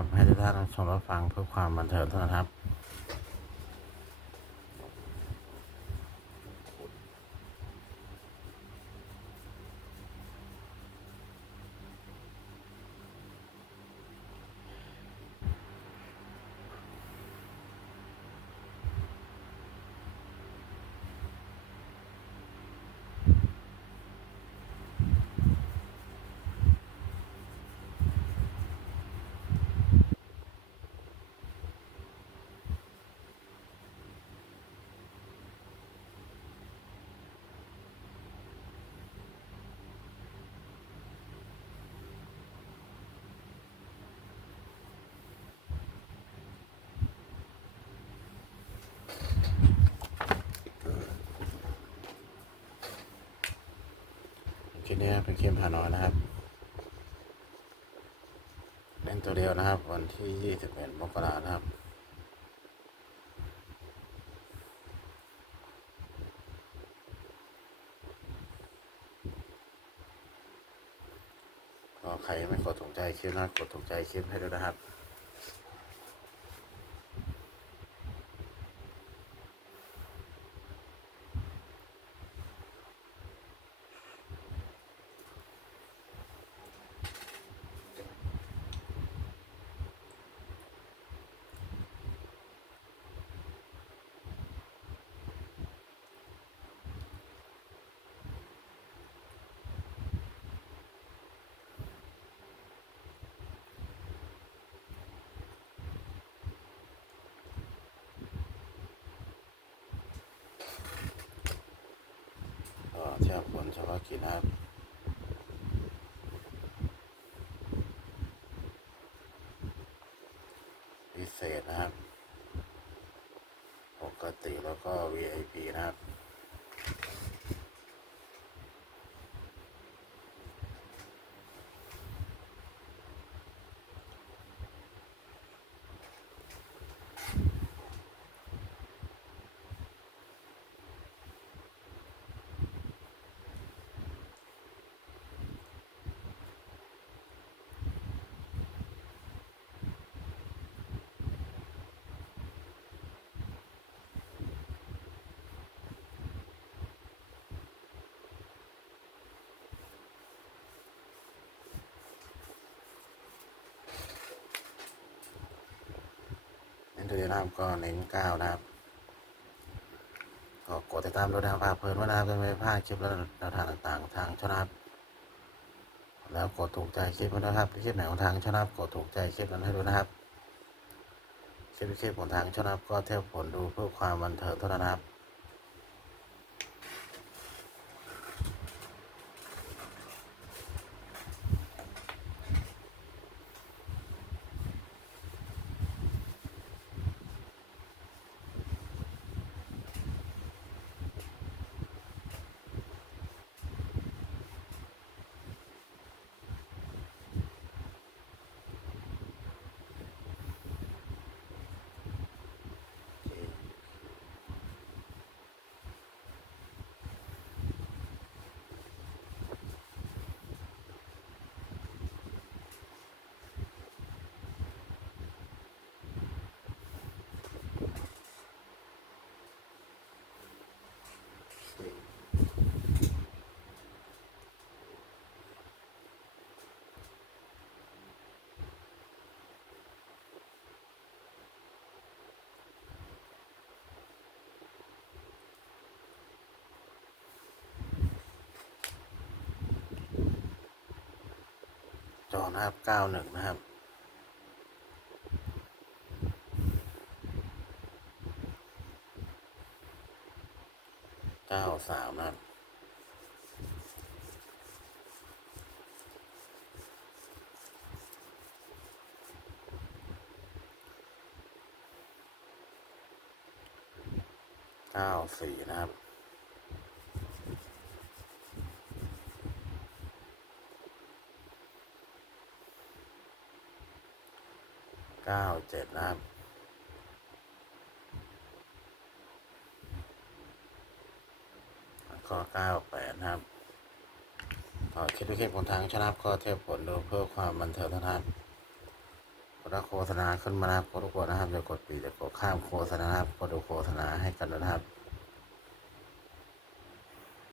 ครับ ให้ทุกท่านชมรับฟังเพื่อความบันเทิงเท่านั้นครับ นี้เป็นคลิปหาน้อยนะครับ เล่นตัวเดียวนะครับ วันที่21มกรานะครับก็ใครไม่กดถูกใจคลิปนะกดถูกใจคลิปให้ด้วยนะครับ ก็เที่ยว ผลเฉพาะกิจนะครับพิเศษนะครับ ปกติแล้วก็ VIP นะครับ เทเลนะครับก็เน้นเก้านะครับก็กดติดตามดูนะครับพาเพลินว่านะครับจะไม่พลาดคลิปและแนวทางต่างๆ ทางช่องนะครับ แล้วกดถูกใจคลิปด้วนะครับคลิปไหนของทางช่องนะครับกดถูกใจคลิปนั้นให้ด้วยนะครับคลิปคลิปของทางช่องนะครับก็เทียบผลดูเพื่อความบันเทิงเท่านั้นครับ จอนะครับเก้าหนึ่งนะครับ เก้าสามนะครับเก้าสี่นะครับ เก้าเจ็ดนะครับแล้วก็เก้าแปดนะครับก็คิดว่าเข้มผลทางชนะก็เทียบผลดูเพื่อความบันเทิงนะครับกดรับโฆษณาขึ้นมานะครับกดทุกคนนะครับอย่ากดปิดอย่ากดข้ามโฆษณานะครับกดดูโฆษณาให้กันนะครับ